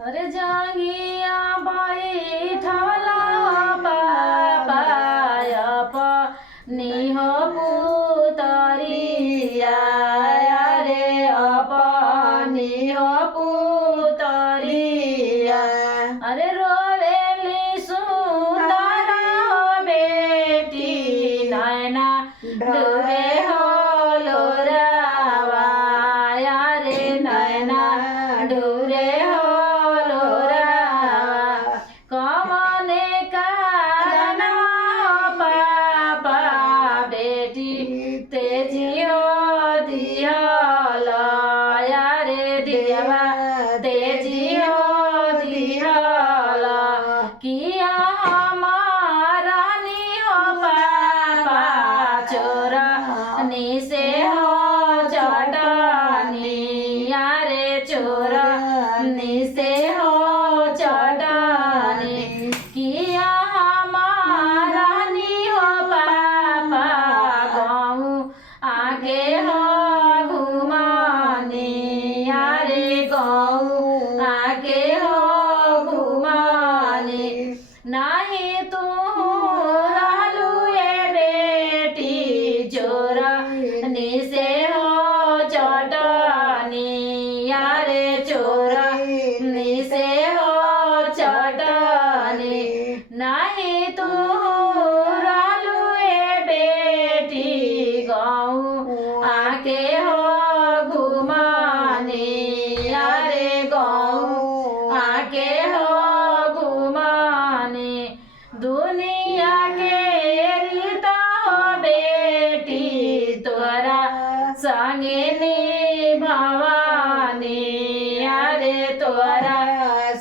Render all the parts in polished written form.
अरे जांगिया बैठला बाबाय अपनी हो पुतरिया रे अपनी हो पुतरिया अरे रोवेली सुंदर बेटी नैना डूबे हो लोरावा रे नैना डूबे हो लोरावा कमने कारण पापा बेटी तेजी हो दिहल रे देवा तेजी हो दिहल किया हमारा नी हो पापा चोरा नी से हो चटनी रे चोरा नी से हो चटनी किया हमारा नी हो पापा गाँव आगे हो घुमानी रे गाँव आगे हो घुमानी नहीं तू रहलू ये बेटी चोरा नी से हो चटनी रे चोरा नी से हो चटनी नहीं तू रहलू ये बेटी गाँव आके हो घुमानी रे गाँव आके हो घुमानी दुनिया के रीत हो बेटी तोरा संगे निभावानी रे तोरा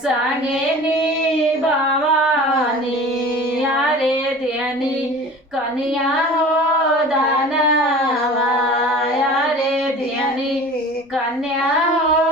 संगे निभावानी रे देनी कन्या हो दानवा रे देनी कन्या हो